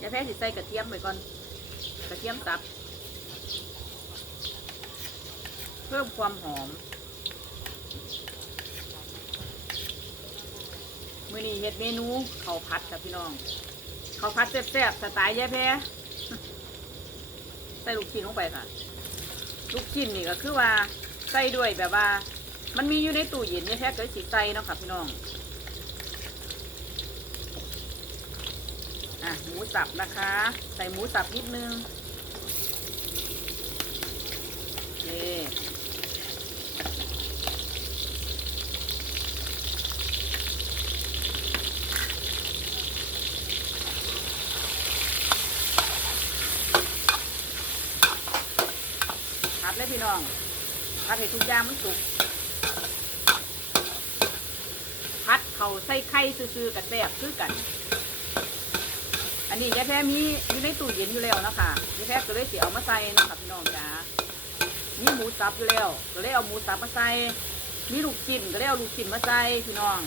ยายแพ้สิใส่กระเทียมไปก่อน กระเทียมสับ เพิ่มความหอม มื่อนี้เฮ็ดเมนูข้าวผัดค่ะพี่น้องข้าวผัดแซ่บๆสไตล์ยายแพ้ใส่ลูกชิ้นลงไปค่ะ ลูกชิ้นนี่ก็คือว่าใส่ด้วยแบบว่า มันมีอยู่ในตู้เย็นยายแพ้ก็สิใส่เนาะค่ะพี่น้อง อะหมูสับนะคะ ใส่หมูสับนิดนึงโอเคผัดเลยพี่น้องผัดให้ทุกอย่างมันสุกผัดเขาใส่ไข่ซื่อๆกับแซ่บคือกัน อันนี้ยายแพ้มีอยู่ในตู้เย็นอยู่แล้วนะคะยายแพ้ก็เลยเสียเอามาใส่นะคะพี่น้องจ้ามีหมูสับอยู่แล้วก็เลยเอาหมูสับมาใส่มีลูกชิ้นก็เลยเอาลูกชิ้นมาใส่พี่น้อง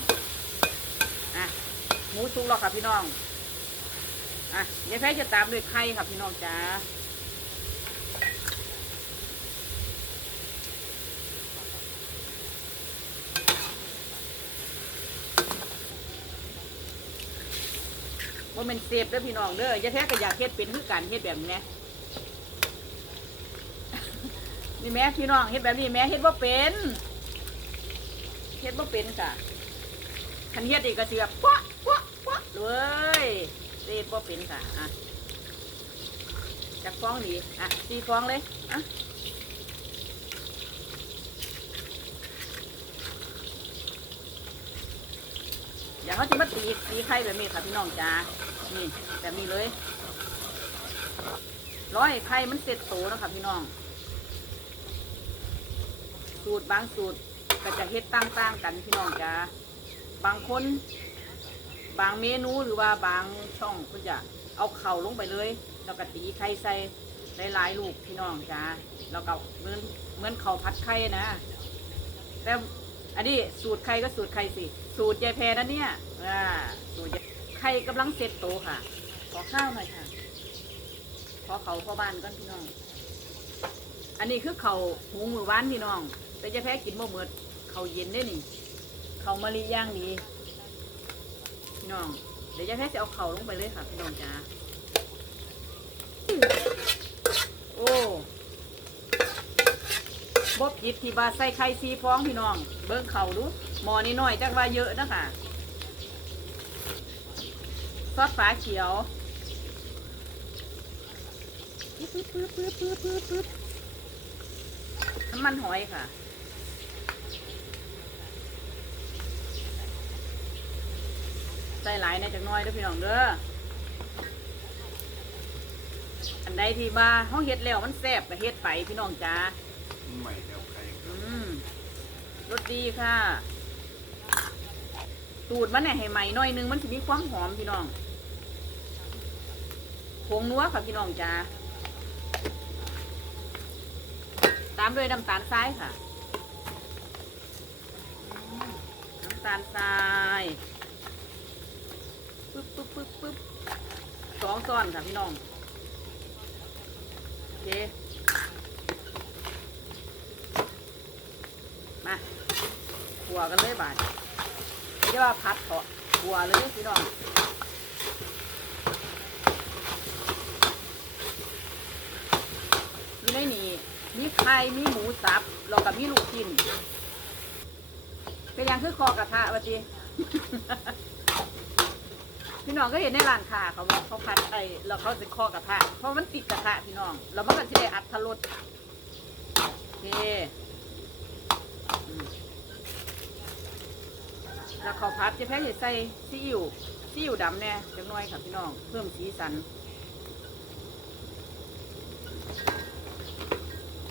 อะหมูสุกแล้วค่ะพี่น้องอะยายแพ้จะตามด้วยไข่ค่ะพี่น้องจ้า ว่าเป็นเซฟเด้อพี่น้องเด้อยาแท้ก็อยากเฮ็ดเป็นคือกันเฮ็ดแบบนี้แมนี่แม่พี่น้องเฮ็ดแบบนี้แม่เฮ็ดว่าเป็นเฮ็ดว่าเป็นจ้ะคันเฮ็ดอีกก็สิแบบป๊ะป๊ะป๊ะเลยเฮ็ดว่าเป็นค่ะอะจากฟองดีอะสี่ฟองเลยอะ เดี๋ยวเขาจะมาตีตีไข่แบบนี้ค่ะพี่น้องจ้านี่แบบนี้เลยร้อยไข่มันเสร็จโตแล้วค่ะพี่น้อง สูตรบางสูตรก็จะเฮ็ดต่างๆกันพี่น้องจ้าบางคนบางเมนูหรือว่าบางช่องก็จะเอาเข่าลงไปเลย แล้วก็ตีไข่ใส่หลายๆลูกพี่น้องจ้าแล้วก็เหมือนเหมือนเข่าวผัดไข่นะแต่ อันนี้สูตรไข่ก็สูตรไข่สิ สูตรยายแพรนะเนี่ยอ่าสูตรยายไข่กำลังเสร็จโตค่ะ ขอข้าวหน่อยค่ะขอเขาพ่อบ้านก่อนพี่น้อง อันนี้คือเขาหุงมือวานพี่น้อง แต่จะแพ้กินบ่เมิดเขาเย็นได้นี่เขามะลิย่างดีพี่น้อง เดี๋ยวจะแพ้จะเอาเขาลงไปเลยค่ะพี่น้องจ้าโอ้ บผิดที่ว่าใส่ไข่ซีฟองพี่น้อง เบิ้งเข่าดูหมอนี่น้อยจักว่าเยอะนะคะซอสฝาเขียวน้ำมันหอยค่ะใส่หลายในจักน้อยด้อพี่น้องเด้อ อันใดที่ว่าห้องเฮ็ดแล้วมันแซ่บก็เฮ็ดไปพี่น้องจ้า ใหม่แล้วใครครับมรสดีค่ะ ตูดมันเนี่ยให้ใหม่หน่อยนึงมันจะมีความหอมพี่น้องผงนัวค่ะพี่น้องจ้าตามด้วยน้ำตาลทรายค่ะน้ำตาลทรายปึ๊บปึ๊บปึ๊บปึ๊บสองซ้อนค่ะพี่น้องโอเค มา กันเลยบาดเรียกว่าพัดเถาะขัวเลยพี่น้องอยู่ในนี่มีไข่มีหมูสับแล้วก็มีลูกชิ้นเป็นยังคือคอกระทะวะจีพี่น้องก็เห็นในร้านค้าเขาบอกเขาพัดไอ้แล้วเขาจะคอกระทะเพราะมันติดกระทะพี่น้องแล้วมันก็จะได้อัดทะลดโอเค แล้วเขาพัดจะแพ้จะใส่ซีอิ๊วซีอิ๊วดำแน่จังน้อยค่ะพี่น้อง เพิ่มสีสัน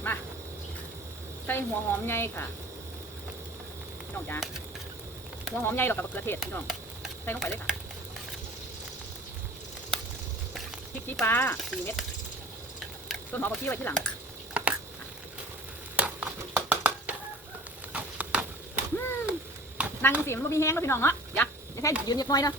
มา ใส่หัวหอมใหญ่ค่ะพี่น้องจ้าหัวหอมใหญ่เรากับมะเขือเทศพี่น้อง ใส่ลงไปเลยค่ะพริกชี้ฟ้าสี่เม็ดต้นหอมผักชีไว้ที่หลังอืม นั่งสีมันบ่มีแห้งแล้วพี่น้องเนาะยักอย่าแค่ยืนนิดหน่อยเนาะ